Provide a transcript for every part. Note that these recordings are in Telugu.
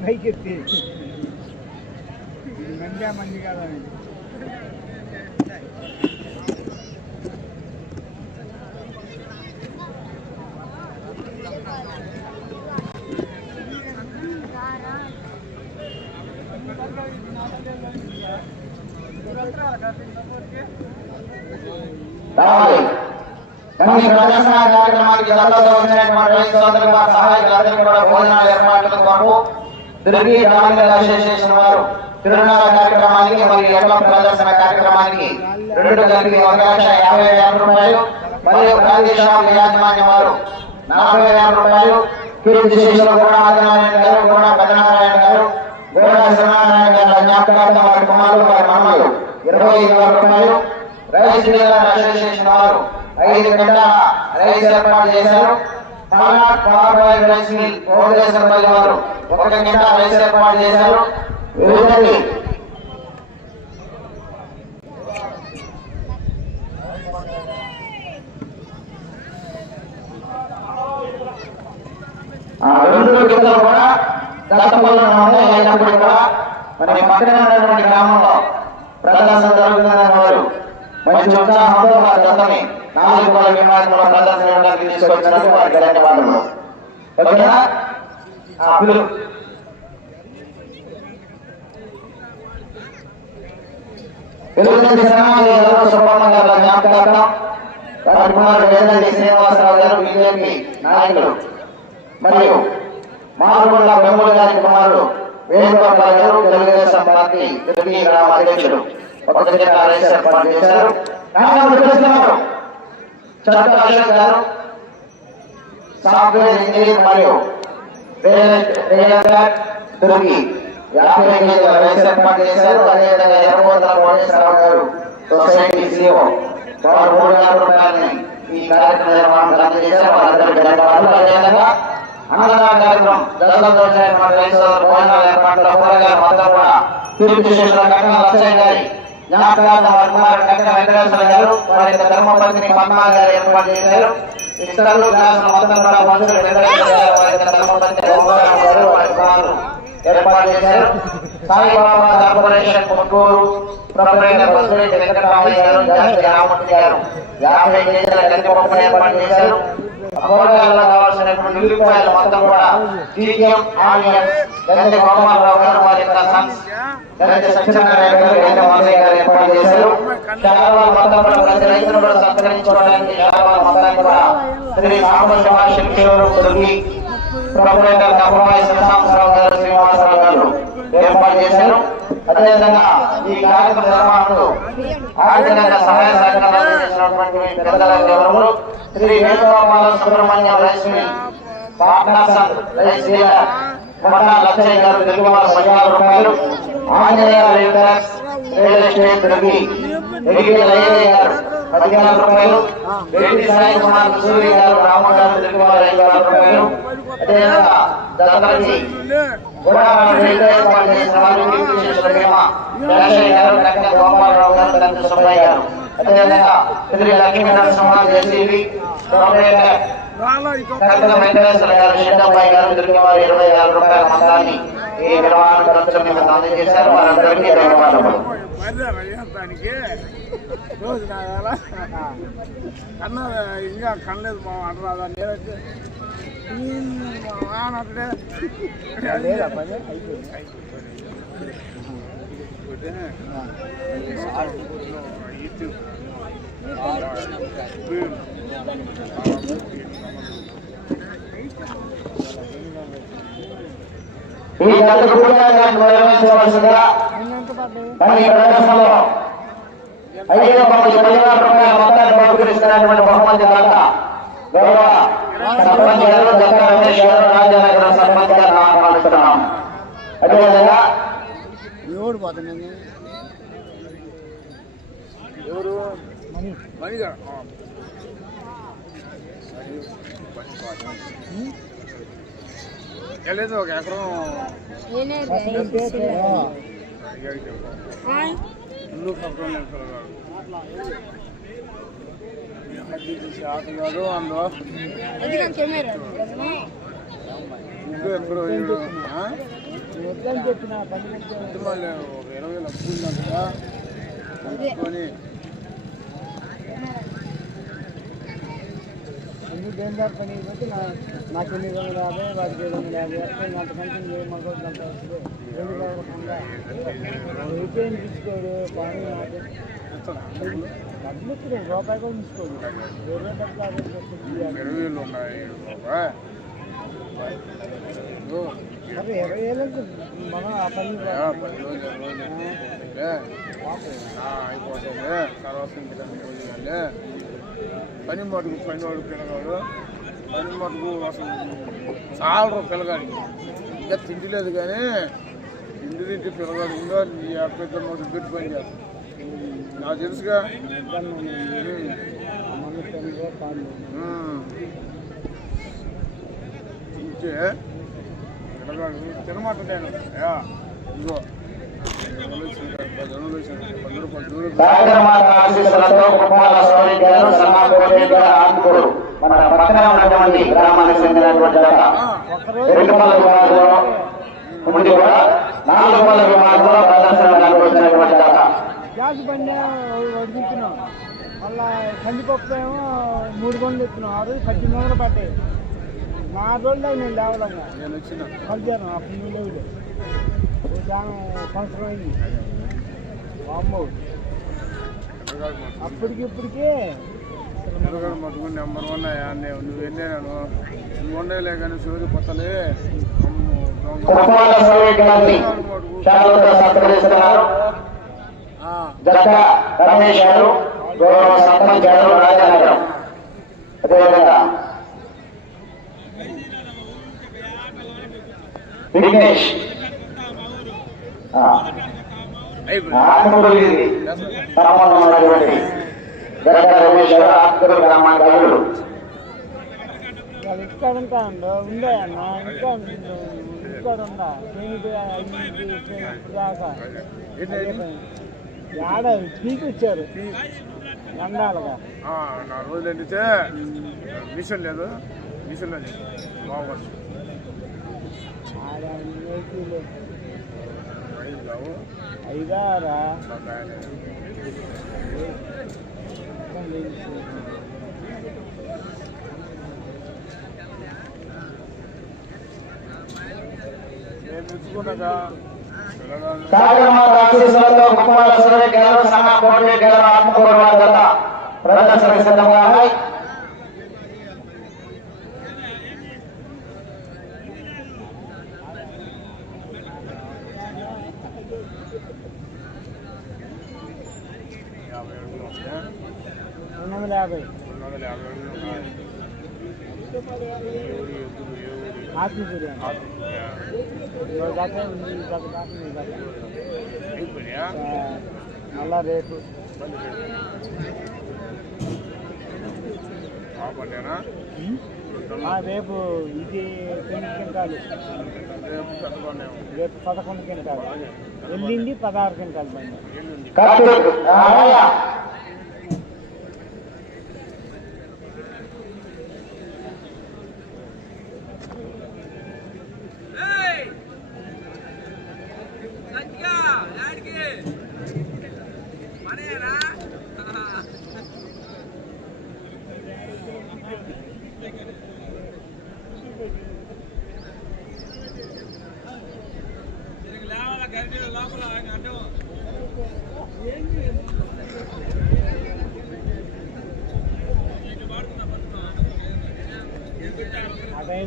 పైకి ఎత్తి మంచిగా మంది మంది కాదని రావాలి కానీ ఈ ప్రదర్శన కార్యక్రమానికి గతంలో వచ్చినటువంటి రైతు సోదరులు వారి సహాయకులందరికీ కూడా భోజనాల ఏర్పాట్ల కొరకు తిరిగి గ్రామీణ అసోసియేషన్ వారు తిరునాళ్ళ కార్యక్రమానికి మరియు ఎడమ ప్రదర్శన కార్యక్రమానికి రెండు కలిపి ఒక లక్ష యాభై వేల రూపాయలు మరియు గాంధీ షాప్ యాజమాన్యం వారు నలభై వేల రూపాయలు కీర్తి శేషులు గోడ ఆదినారాయణ గారు గోడ పెదనారాయణ గారు గోడ శివనారాయణ గారు జ్ఞాపకార్థం వారి కుమారులు వారి మనమలు ఇరవై ఐదు వేల రూపాయలు రైస్ డీలర్ వారు ఐదు గంటల రైతు ఏర్పాటు చేశారు. పల్నాడు పవర్ రైస్ మిల్ వారు ఒక గంట రైతు ఏర్పాటు చేశారు. ఆ రెండు కింద కూడా దత్తపల్లి అయినప్పుడు కూడా మరి పక్కన గ్రామంలో ప్రదర్శన జరుగుతుందన్న వారు మంచి ఉత్సాహంతో వారి దత్తని నాలుగు పల విమానంలో ప్రదర్శన ఇవ్వడానికి తీసుకొచ్చినందుకు వారికి ధన్యవాదములు. ఓకేనా? తెలుగుదేశం ఎవరో గారు జ్ఞాపకార్థం వేదండి శ్రీనివాసరావు గారు బీజేపీ నాయకులు. మరియు మారుమల్ల బెమ్మూడి గారి కుమారుడు వేణుగోపాల్ గారు తెలుగుదేశం పార్టీ గ్రామ అధ్యక్షుడు. జిల్లా రైస్ ఏర్పాటు చేశారు అశోక్ గారు సాఫ్ట్వేర్ మరియు తిరిగి యాభై కేజీల రైస్ ఏర్పాటు చేశారు అదేవిధంగా కోటేశ్వరరావు గారు సొసైటీ సీఓ వారు మూడు వేల రూపాయలని ఈ కార్యక్రమ నిర్వహణకు అందజేశారు వారందరికీ ధన్యవాదాలు అదేవిధంగా అన్నదాన కార్యక్రమం దళంతో భోజనాల మొత్తం కూడా లక్ష్యం గారి జ్ఞాపకార్థం వారి కుమారుడు కట్టిన వెంకటేశ్వర గారు వారి యొక్క ధర్మపత్ని పద్మా గారు ఏర్పాటు చేశారు ఇతరులు గ్లాసులు మొత్తం కూడా మంత్రులు వెంకటేశ్వర గారు వారి యొక్క ధర్మపత్ని గోపాలం గారు వారి కుమారుడు ఏర్పాటు చేశారు సాయిబాబా కార్పొరేషన్ కొట్టూరు ప్రొపరేటర్ బొద్దురెడ్డి వెంకటరామయ్య గారు జాస్తి రామూర్తి గారు యాభై కేజీల కందిపప్పు ఏర్పాటు చేశారు కూరగాయల్లో కావాల్సినటువంటి మొత్తం కూడా గోపాలరావు గారు వారి యొక్క సన్స్ సత్యనారాయణ గారు గారు ఏర్పాటు చేశారు. శాలవాలు మొత్తం కూడా ప్రతి రైతులు కూడా సత్కరించుకోవడానికి శాలవాలు మొత్తాన్ని కూడా శ్రీ సాంబశివ శిక్షూరు తిరిగి ప్రొపరేటర్ కప్పమాయి శ్రీనివాసరావు గారు శ్రీనివాసరావు ఏర్పాటు చేశారు. అదేవిధంగా ఈ కార్యక్రమ నిర్వహణకు ఆర్థికంగా సహాయ సహకారాలు అందించినటువంటి పెద్దల వివరములు Sri Venugopala Subrahmanyam rice mill partners rice dealer మొన్న లక్ష్మయ్య గారు తెలుగువారు పదివేల రూపాయలు. Anjaneya realtors real estate Ravi Edigi Layyayya గారు పదివేల రూపాయలు. రెడ్డి సాయి కుమార్ సూర్య గారు రామ గారు తెలుగువారు ఐదు వేల రూపాయలు. అదేవిధంగా దత్తపతి గోపాలరావు గారు డాక్టర్ సుబ్బయ్య గారు. అదేవిధంగా శ్రీ లక్ష్మీ నరసింహ జేసీబీ వెంకటేశ్వర గారు షెడ్డబ్బాయి గారు ఇరవై వేల రూపాయల మొత్తాన్ని ఈ నిర్వహణ ఖర్చుల మీద అందజేశారు. వారందరికీ ధన్యవాదములు. దానికి రోజు కావాలా కన్నా ఇంకా కనలేదు మా అంటున్నా నేనైతే ఆనట్లే లేదా పని ఈ గత కూరగాయలను నిర్వహించవలసిందిగా మరి ఈ ప్రదర్శనలో ఐదు మంది పదివేల రూపాయల మొత్తాన్ని బహుకరిస్తున్నటువంటి బహుమతి దాత గౌరవ సర్పంచ్ గారు జగన్ రమేష్ గారు రాజానగరం సర్పంచ్ గారు ఆహ్వానిస్తున్నాం అదేవిధంగా ఎవరు మణిగా. లేదు ఒక ఎకరం. ఇల్లు కప్పడం లేదు పిల్లగాడు. ఆటగాడు అందులో ఇంకా ఎప్పుడు వద్దని చెప్పిన ఒక ఇరవై వేలు అప్పు ఉందంట తీసుకొని ఎందుకు దేనిదారు పని నాకు ఎనిమిది వందల యాభై వాడికి ఏడు వందల యాభై అంతకంటే రెండు తీసుకోడు పని డబ్బులు రూపాయి కూడా తీసుకోడు డబ్బులు ఇరవై ఉన్నాయి. ఇరవై మనం ఆ పని పది అయిపోతుంది తర్వాత అంటే పని మటుకు పని వాడు పిల్లగాడు పని మటుకు అసలు చాలా పిల్లగాడికి ఇంకా తిండి లేదు కానీ తిండి తింటే పిల్లగాడు ఇంకా ఈ పెద్ద మొదలు పెట్టి పని చేస్తాడు నాకు తెలుసుగా ఇచ్చే మన కూడా పిల్లగాడు ఇదిగో మన పక్కన ఉన్నటువంటి గ్రామానికి చెందినటువంటి కూడా గ్యాస్ బండి వడిపించినాం మళ్ళా కందిపప్పు ఏమో మూడు గంటలు ఎత్తున్నాం ఆ రోజు పద్దెనిమిది వందలు పట్టాయి నాలుగు రోజులు నేను లేవలంగా. నేను వచ్చిన. కలిసాను అప్పుడు నువ్వు చాలా సంవత్సరం అయింది. అమ్మో అప్పటికి ఇప్పటికే నెంబర్ వన్ అయ్యా నేను నువ్వు ఎన్నేనాను నువ్వు ఉండేలే కానీ సూర్యుడు పొత్తలే. కుటుంబాల సౌకర్యాన్ని శాలతో సత్కరిస్తున్నారు జత రమేష్ గారు గౌరవ సర్పంచ్ గారు రాజానగరం అదేవిధంగా విఘ్నేష్. ఆ, అయిపోయింది. ఆత్మకూరు ఇది సంబంధం ఉన్నటువంటి రమేష్ గారు ఉంటాను ఉండే అన్న ఇంకా ఇక్కడ ఎనిమిది దాకా ఏంటి ఆడ పీకి వచ్చారు ఎండాలుగా నా రోజులు ఎండితే మిషన్ లేదు. మిషన్ లేదు. ఆడ ఐదారా? సన్న పోటీ గెలవ ఆత్మకూరు వారి జత ప్రదర్శన సిద్ధంగా ఉన్నాయి యాభై అడుగులు వస్తాయి రెండు వందల యాభై రెండు వందల యాభై అడుగులు ఉన్నాయి ఏ ఊరి ఎద్దులు ఏ ఊరి మళ్ళా రేపు. రేపు ఇది తొమ్మిది క్వింటాలు రేపు రేపు పదకొండు క్వింటాలు వెళ్ళింది పదహారు క్వింటాలు బండి.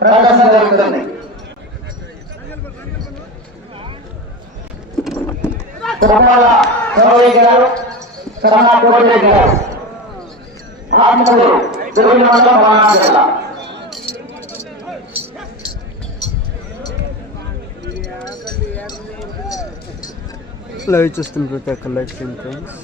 ప్రదర్శన జరుగుతుంది తిరుమల చౌరీ గారు కన్నా కోటి గారు ఆత్మకూరు తిరుగుల మండలం లైవ్ చూస్తున్న అయితే ఒక్క like friends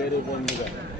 better when you're better.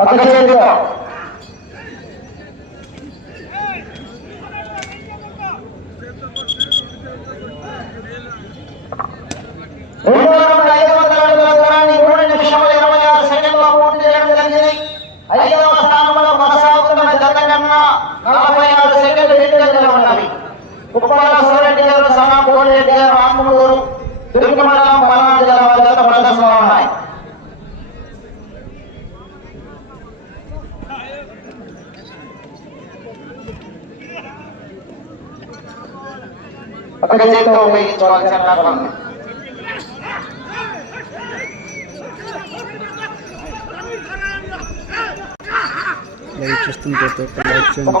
పక్క చేయండిగా రెండు వందల ఐదు మూడు నిమిషముల ఇరవై ఆరు సెకండ్లో పూర్తి చేయడం జరిగింది. ఐదవ స్థానంలో కొనసాగుతున్న జత కన్నా నలభై ఆరు సెకండ్లు వెనుకలో ఉన్నవి. ఉప్పాల సోరెడ్డి గారు సనా రామూరు తిరుమల పల్నాడు గారు వారి జత ప్రదర్శన కుడిచేతో ఉపయోగించుకోవాల్సిన లాభం లైక్ చూస్తున్న ప్రతి ఒక్క లైక్ చేయండి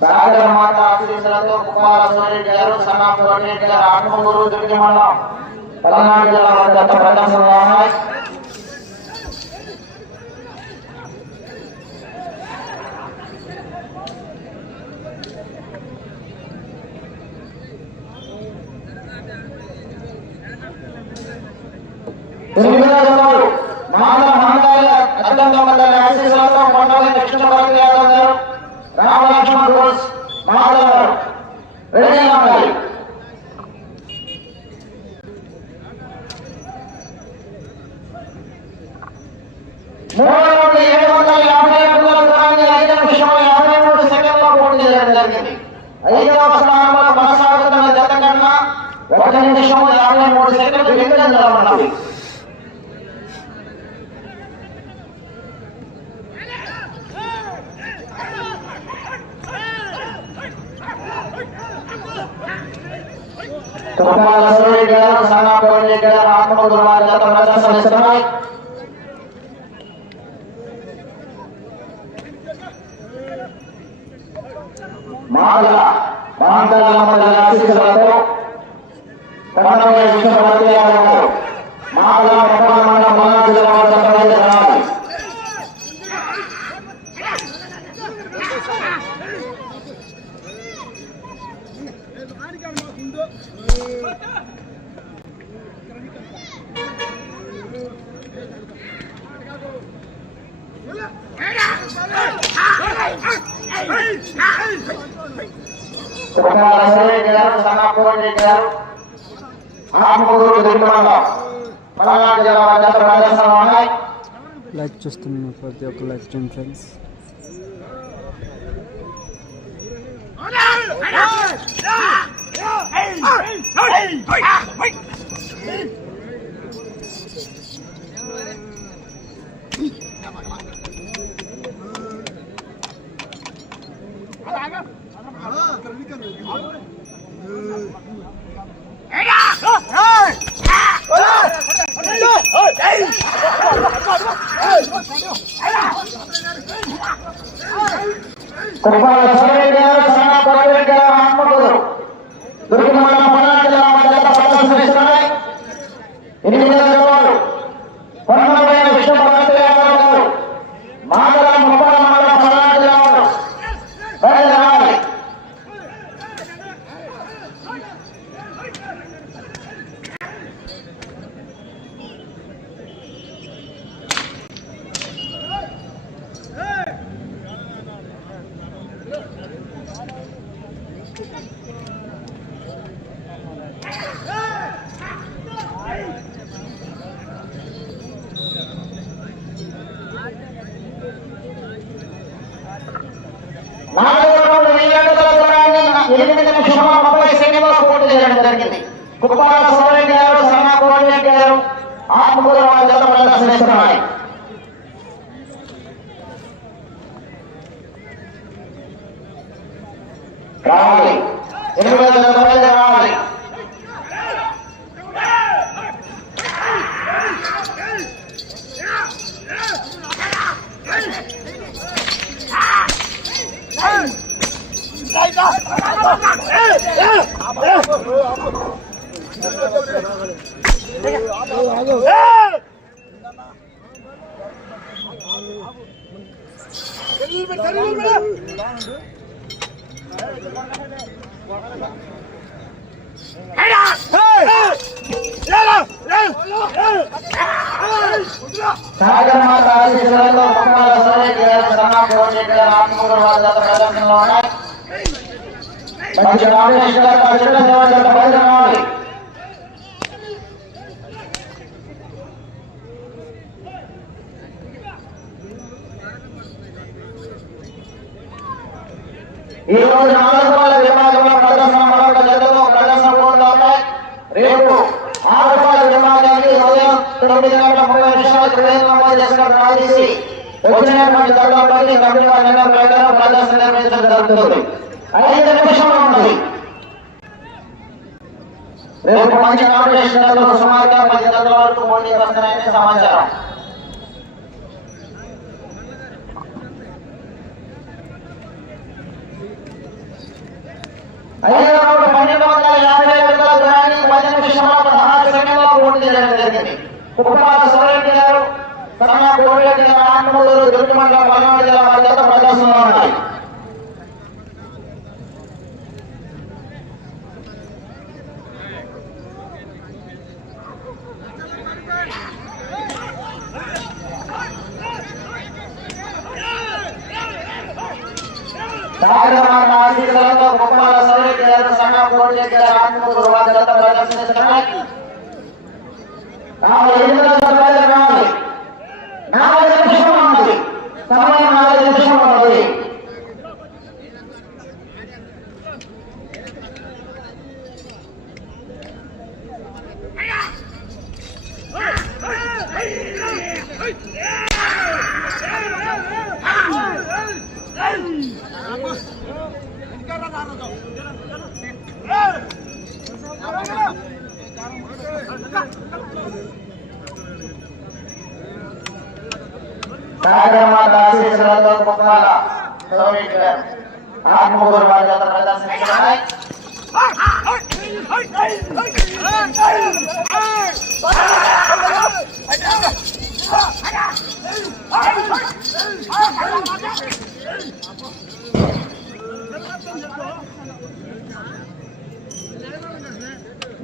సాగర మాత ఆశీస్సులతో కుమార సూర్యుడు గారు సన్నా కోరెడ్డి గారు ఆత్మగురు దుర్గి మండలం పల్నాడు జిల్లా వారి గత ప్రదర్శనలో రామలక్ష్మణ్ రోజ్ మాధవ్ గారు రెడీగా ఉండాలి మూడు నుండి ఏడు వందల యాభై అడుగుల దూరాన్ని ఐదు నిమిషముల యాభై మూడు సెకండ్లో పూర్తి చేయడం జరిగింది. ఐదవ స్థానంలో కొనసాగుతున్న జత కన్నా ఒక నిమిషం యాభై మూడు సెకండ్లు వెనుక నిలబడాలి తుపాల సూర్య గారు సన్నాపల్లి వారి జత ప్రదర్శనిస్తున్నాయి మండల ఆశీస్సులతో కన్నడ విష్ణుపతి గారు మాదల మొక్కల మండల మల్లా జిల్లా వారి జత బయలుదేరాలి తుపాల సూర్య గారు సన్నాపల్లి గారు ఆత్మకుడు దిగుమండ పల్నాడు జిల్లా వారి జత ప్రదర్శన ఉన్నాయి లైక్ చూస్తున్న ప్రతి ఒక్క లైక్ చేయండి ఫ్రెండ్స్ కుప్పాల సూర్య గారు ఆత్మకుడు దుర్గమండ పల్నాడు జిల్లా వారి జత ప్రదర్శనిస్తున్నాయి ఎనిమిది జతలు కొండపైన విష్ణుపతి యాదవ్ గారు మాదల ముప్పల మండల పల్నాడు జిల్లా వారు బయలుదేరాలి నాలుగు వెయ్యి అడుగుల దూరాన్ని ఎనిమిది నిమిషముల ముప్పై సెకండ్లో పూర్తి చేయడం జరిగింది. కుప్పాల సూర్య గారు సన్నా కోరెడ్డి గారు ఆత్మకూరు వారి జత ప్రదర్శనిస్తున్నాయి రావాలి. ఎనిమిది జత సాగర్ మాత ఆశీస్సులతో కుప్పాల సూర్య గారు సన్నా కోరెడ్డి గారు ఆత్మకూరు వారి జత ప్రదర్శనలో ఉన్నాయి మంచి కాంబినేషన్ గారు చిన్న సేవ జత బయలుదేరాలి ఈ రోజు నాలుగు రూపాయల విభాగంలో ప్రదర్శన మరొక జరుగుతూ ప్రదర్శన పోటీలు రేపు ఆరు రూపాయల విభాగానికి ఉదయం తొమ్మిది గంటల ముప్పై నిమిషాలకు వేలు నమోదు చేసినట్టు రాజేసి వచ్చినటువంటి దళంపై కమిటీ వారి నిర్ణయం ప్రకారం ప్రదర్శన నిర్వహించడం జరుగుతుంది. ఐదు నిమిషంలో ఉన్నది. రేపు మంచి కాంపిటీషన్ సుమారుగా పది గంటల వరకు మోడీ వస్తున్నాయని సమాచారం. ఐదో రౌండ్ పన్నెండు వందల యాభై అడుగుల దూరాన్ని పది నిమిషంలో పదహారు సెకండ్లో పూర్తి చేయడం జరిగింది కుప్పపాల సూర్యరెడ్డి గారు కన్నా కోవిరెడ్డి గారు ఆంధ్రమూరు దుర్గమండలం పల్నాడు జిల్లా వారి చేత ప్రదర్శనలో ఉన్నాయి కార్యక్రమాన్ని ఆశీర్వాదంతో కుప్పల సౌరెడ్డి గారు సన్న కోటి గారు ఆత్మూరు వారి చేత ప్రదర్శనిస్తున్నాయి నాలుగు ఎనిమిది రూపాయలు రావాలి నాలుగు నిమిషం ఉన్నది సమయం నాలుగు నిమిషం ఉన్నది కార్యక్రమాన్ని ఆశీర్వాదంతో కుప్పల సౌరెడ్డి గారు ఆత్మూరు వారి చేత ప్రదర్శనిస్తున్నాయి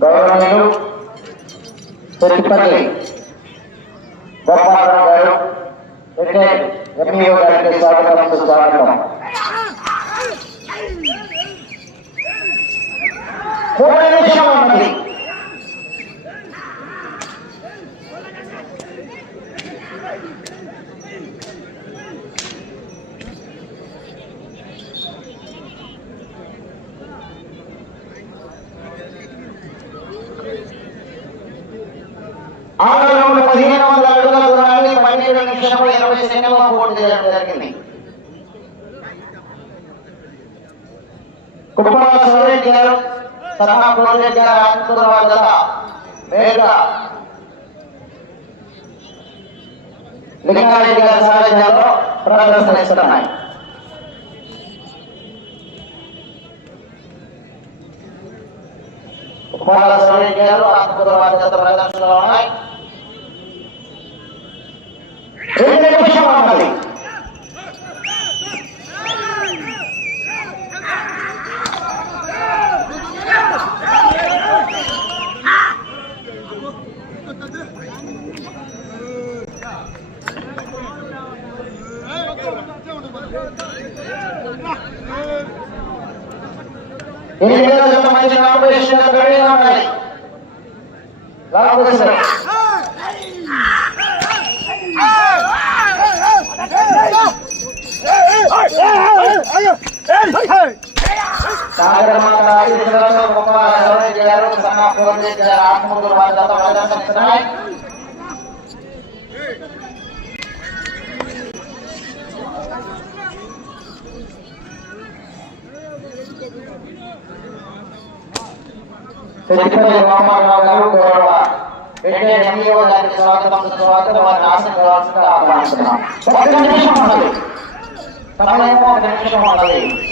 గౌరవనీయులు తిరుపతి గోపాలరావు గారు రిటైర్డ్ ఎంఈఓ గారికి స్వాగతం సుస్వాగతం మూడు నిమిషం ఉన్నది ఆంధ్రలో పదిహేను వందల అడుగుల దూరాన్ని పన్నెండు నిమిషములు ఇరవై సెకండ్లో పూర్తి చేయడం జరిగింది కుప్పల సూర్యరెడ్డి గారు సన్నా కోరెడ్డి గారు ఆత్మకూర వారి జత వేరుగా లింగారెడ్డి గారి సారథ్యంలో ప్రదర్శన ఇస్తున్నాయి కుప్పల సూర్యరెడ్డి గారు ఆత్మకూర వారి జత ప్రదర్శనలో ఉన్నాయి రెండు నిమిషం ఉన్నది ఎనిమిది రోజుల మంచి కాంపిటీషన్ రెడీగా ఉన్నాయి లాభేశ్వరం సాగరమాత తిరుపతి రామారావు గారు గౌరవ రిటైర్డ్ గారికి స్వాగతం స్వాగతం వారిని ఆహ్వానిస్తున్నాం. ఒక నిమిషం ఉన్నది. సమయం ఒక నిమిషం ఉన్నది.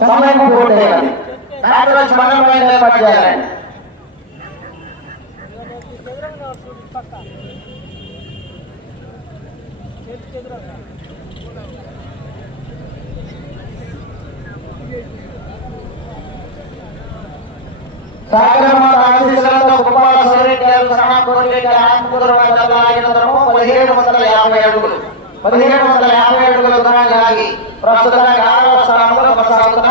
సమయం ఉన్నది ఏడాదిలో పదిహేను యాభై సమయం పూర్తయ్యాలి ఏర్పాటు చేయాలండి సాగరమాత ఆశీస్సులతో గారు పదిహేడు వందల యాభై అడుగులు. పదిహేడు వందల యాభై అడుగులు దూరంగా আমরা সারা আমরা বাবা সারা আমরা